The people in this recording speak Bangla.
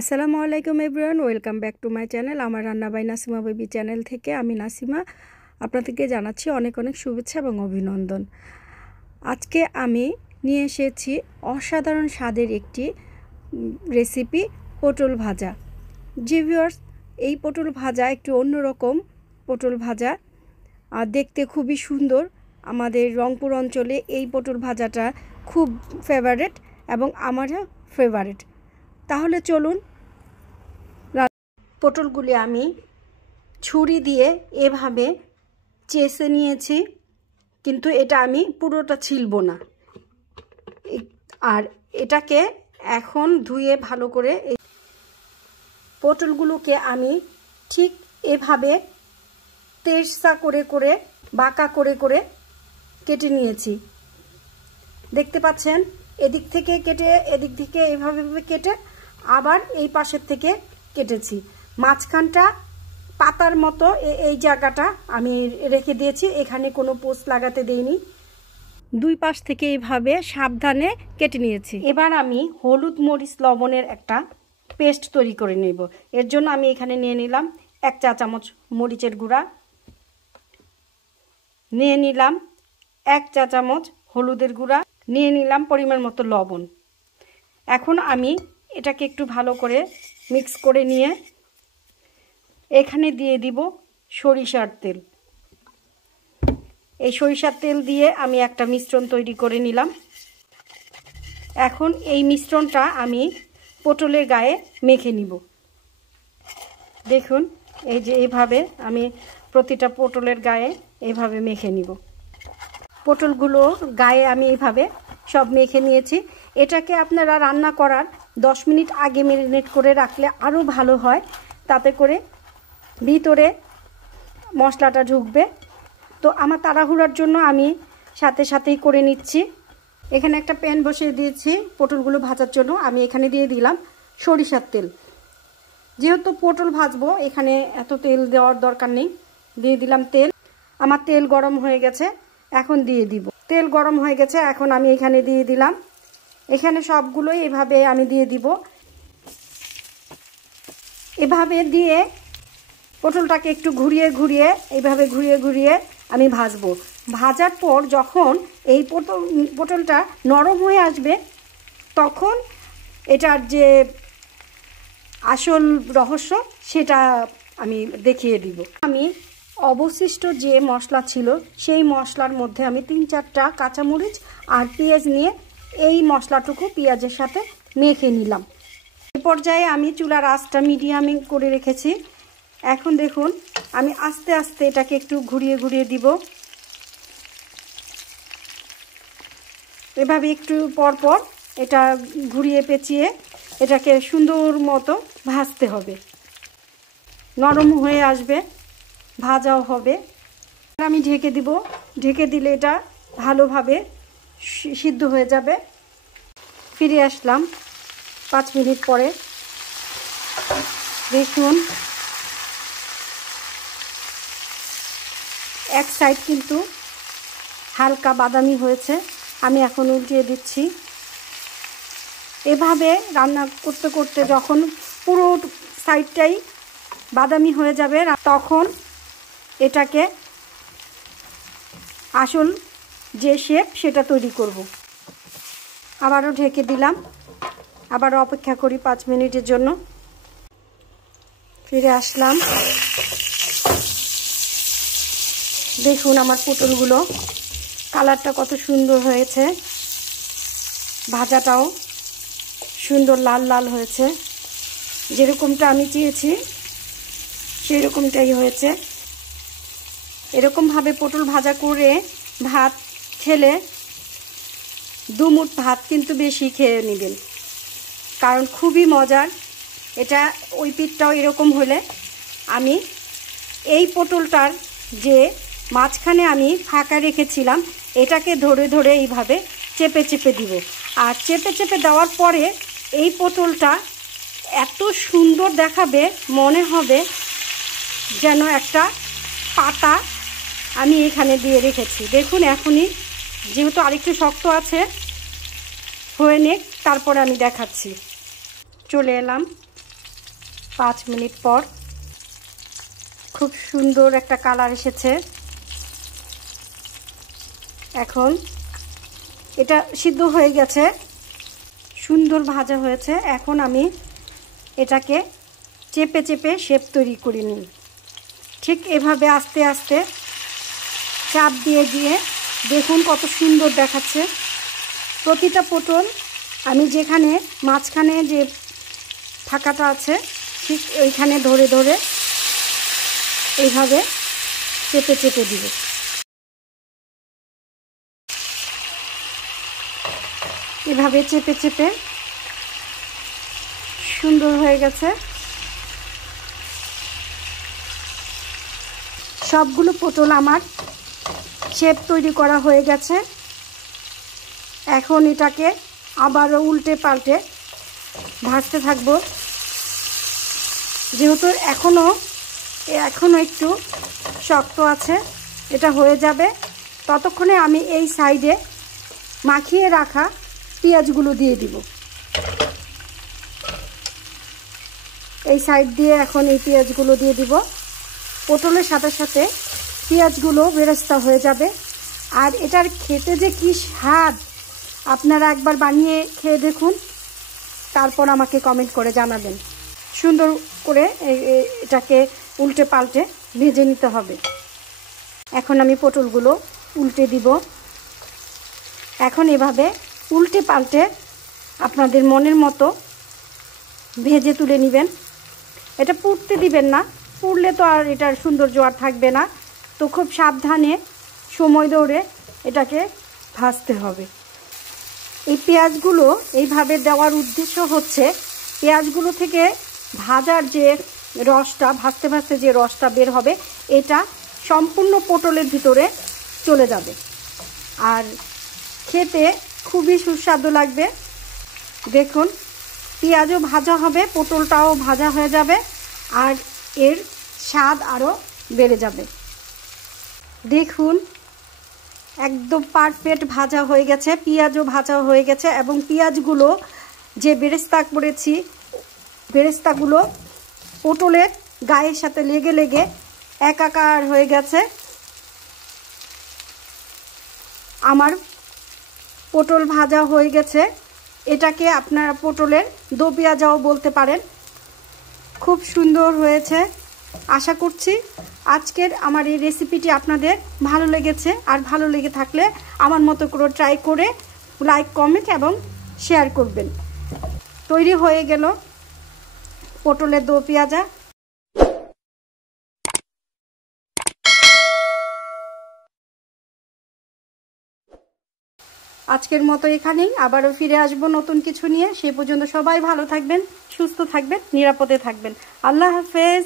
আসসালামু আলাইকুম everyone, welcome back to my channel. আমার রান্না বাই নাসিমা বেবি চ্যানেল থেকে আমি নাসিমা আপনাদেরকে জানাচ্ছি অনেক অনেক শুভেচ্ছা এবং অভিনন্দন। আজকে আমি নিয়ে এসেছি অসাধারণ স্বাদের একটি রেসিপি, পটল ভাজা। জি ভিউয়ার্স, এই পটল ভাজা একটু অন্যরকম পটল ভাজা, আর দেখতে খুবই সুন্দর। আমাদের রংপুর অঞ্চলে এই পটল ভাজাটা খুব ফেভারিট এবং আমারও ফেভারিট। তাহলে চলুন, পটলগুলি আমি ছুরি দিয়ে এভাবে চেষে নিয়েছি, কিন্তু এটা আমি পুরোটা ছিলব না। আর এটাকে এখন ধুয়ে ভালো করে এই পটলগুলোকে আমি ঠিক এভাবে তেরসা করে করে বাঁকা করে করে কেটে নিয়েছি। দেখতে পাচ্ছেন, এদিক থেকে কেটে এদিক থেকে এভাবে কেটে আবার এই পাশের থেকে কেটেছি। মাঝখানটা পাতার মতো এই জায়গাটা আমি রেখে দিয়েছি, এখানে কোনো পোস্ট লাগাতে দেইনি। দুই পাশ থেকে এইভাবে সাবধানে কেটে নিয়েছি। এবার আমি হলুদ মরিচ লবণের একটা পেস্ট তৈরি করে নেব। এর জন্য আমি এখানে নিয়ে নিলাম 1 চা চামচ মরিচের গুঁড়া, নিয়ে নিলাম 1 চা চামচ হলুদের গুঁড়া, নিয়ে নিলাম পরিমাণ মতো লবণ। এখন আমি এটাকে একটু ভালো করে মিক্স করে নিয়ে এখানে দিয়ে দিব সরিষার তেল। এই সরিষার তেল দিয়ে আমি একটা মিশ্রণ তৈরি করে নিলাম। এখন এই মিশ্রণটা আমি পটলের গায়ে মেখে নিব। দেখুন, এই যে এইভাবে আমি প্রতিটা পটলের গায়ে এইভাবে মেখে নিব। পটলগুলো গায়ে আমি এইভাবে সব মেখে নিয়েছি। এটাকে আপনারা রান্না করার 10 মিনিট আগে ম্যারিনেট করে রাখলে আরও ভালো হয়, তাতে করে ভিতরে মশলাটা ঢুকবে। তো আমার তাড়াহুড়ার জন্য আমি সাথে সাথেই করে নিচ্ছি। এখানে একটা প্যান বসিয়ে দিয়েছি পটলগুলো ভাজার জন্য। আমি এখানে দিয়ে দিলাম সরিষার তেল। যেহেতু পটল ভাজবো, এখানে এত তেল দেওয়ার দরকার নেই। দিয়ে দিলাম তেল। আমার তেল গরম হয়ে গেছে, এখন দিয়ে দিব। তেল গরম হয়ে গেছে, এখন আমি এখানে দিয়ে দিলাম। এখানে সবগুলোই এভাবে আমি দিয়ে দিব। এভাবে দিয়ে পটলটাকে একটু ঘুরিয়ে ঘুরিয়ে এইভাবে ঘুরিয়ে ঘুরিয়ে আমি ভাজবো। ভাজার পর যখন এই পটলটা নরম হয়ে আসবে, তখন এটার যে আসল রহস্য সেটা আমি দেখিয়ে দিব। আমি অবশিষ্ট যে মশলা ছিল সেই মশলার মধ্যে আমি 3-4টা কাঁচামরিচ আর পেঁয়াজ নিয়ে এই মশলাটুকু পেঁয়াজের সাথে মেখে নিলাম। এই পর্যায়ে আমি চুলার আঁচটা মিডিয়ামে করে রেখেছি। এখন দেখুন, আমি আস্তে আস্তে এটাকে একটু ঘুরিয়ে ঘুরিয়ে দিব। এভাবে একটু পর পর এটা ঘুরিয়ে পেঁচিয়ে এটাকে সুন্দর মতো ভাজতে হবে। নরম হয়ে আসবে, ভাজাও হবে। আমি ঢেকে দিব। ঢেকে দিলে এটা ভালোভাবে সিদ্ধ হয়ে যাবে। ফিরে আসলাম 5 মিনিট পরে। দেখুন, এক সাইড কিন্তু হালকা বাদামি হয়েছে। আমি এখন উল্টিয়ে দিচ্ছি। এভাবে রান্না করতে করতে যখন পুরো সাইডটাই বাদামি হয়ে যাবে, তখন এটাকে আসল যে শেপ সেটা তৈরি করব। আবারও ঢেকে দিলাম, আবারও অপেক্ষা করি 5 মিনিটের জন্য। ফিরে আসলাম। দেখুন, আমার পটলগুলো কালারটা কত সুন্দর হয়েছে, ভাজাটাও সুন্দর লাল লাল হয়েছে। যেরকমটা আমি চেয়েছি সেই রকমটাই হয়েছে। এরকমভাবে পটল ভাজা করে ভাত খেলে 2 মুঠ ভাত কিন্তু বেশি খেয়ে নেবেন, কারণ খুবই মজার এটা। ওই পিঠটাও এরকম হলে আমি এই পটলটার যে মাঝখানে আমি ফাঁকা রেখেছিলাম, এটাকে ধরে ধরে এইভাবে চেপে চেপে দিব। আর চেপে চেপে দেওয়ার পরে এই পটলটা এত সুন্দর দেখাবে, মনে হবে যেন একটা পাতা আমি এখানে দিয়ে রেখেছি। দেখুন, এখনই যেহেতু আরেকটু শক্ত আছে, হয়ে নেক, তারপরে আমি দেখাচ্ছি। চলে এলাম 5 মিনিট পর খুব সুন্দর একটা কালার এসেছে। এখন এটা সিদ্ধ হয়ে গেছে, সুন্দর ভাজা হয়েছে। এখন আমি এটাকে চেপে চেপে শেপ তৈরি করে নিই। ঠিক এভাবে আস্তে আস্তে চাপ দিয়ে দিয়ে দেখুন কত সুন্দর দেখাচ্ছে। প্রতিটা পটল আমি যেখানে মাঝখানে যে ফাঁকাটা আছে ঠিক ওইখানে ধরে ধরে এইভাবে চেপে চেপে দিব। এভাবে চেপে চেপে সুন্দর হয়ে গেছে। সবগুলো পটল আমার শেপ তৈরি করা হয়ে গেছে। এখন এটাকে আবারও উল্টে পাল্টে ভাজতে থাকবো। যেহেতু এখনো একটু শক্ত আছে, এটা হয়ে যাবে। ততক্ষণে আমি এই সাইডে মাখিয়ে রাখা পেঁয়াজগুলো দিয়ে দিব। এই সাইড দিয়ে এখন এই পেঁয়াজগুলো দিয়ে দিব। পটলের সাথে সাথে পেঁয়াজগুলো বেরেস্তা হয়ে যাবে। আর এটার খেতে যে কি স্বাদ, আপনারা একবার বানিয়ে খেয়ে দেখুন, তারপর আমাকে কমেন্ট করে জানাবেন। সুন্দর করে এটাকে উল্টে পাল্টে ভেজে নিতে হবে। এখন আমি পটলগুলো উল্টে দিব। এখন এভাবে উল্টে পাল্টে আপনাদের মনের মতো ভেজে তুলে নেবেন। এটা পুড়তে দিবেন না, পুড়লে তো আর এটার সৌন্দর্য আর থাকবে না। তো খুব সাবধানে সময় ধরে এটাকে ভাজতে হবে। এই পেঁয়াজগুলো এইভাবে দেওয়ার উদ্দেশ্য হচ্ছে পেঁয়াজগুলো থেকে ভাজার যে রসটা, ভাজতে ভাজতে যে রসটা বের হবে এটা সম্পূর্ণ পটলের ভিতরে চলে যাবে আর খেতে খুবই সুস্বাদু লাগবে। দেখুন পেঁয়াজও ভাজা হবে, পটলটাও ভাজা হয়ে যাবে আর এর স্বাদ আরও বেড়ে যাবে। দেখুন একদম পারফেক্ট ভাজা হয়ে গেছে, পেঁয়াজও ভাজা হয়ে গেছে এবং পেঁয়াজগুলো যে বেরেস্তা করেছি বেরেস্তাগুলো পটলের গায়ের সাথে লেগে লেগে একাকার হয়ে গেছে। আমার পটল ভাজা হয়ে গেছে। এটাকে আপনারা পটলের দো পেঁয়াজাও বলতে পারেন। খুব সুন্দর হয়েছে। আশা করছি আজকের আমার এই রেসিপিটি আপনাদের ভালো লেগেছে। আর ভালো লেগে থাকলে আমার মতো করে ট্রাই করে লাইক, কমেন্ট এবং শেয়ার করবেন। তৈরি হয়ে গেল পটলের দো পেঁয়াজা। আজকের মতো এখানেই, আবারও ফিরে আসবো নতুন কিছু নিয়ে। সে পর্যন্ত সবাই ভালো থাকবেন, সুস্থ থাকবেন, নিরাপদে থাকবেন। আল্লাহ হাফেজ।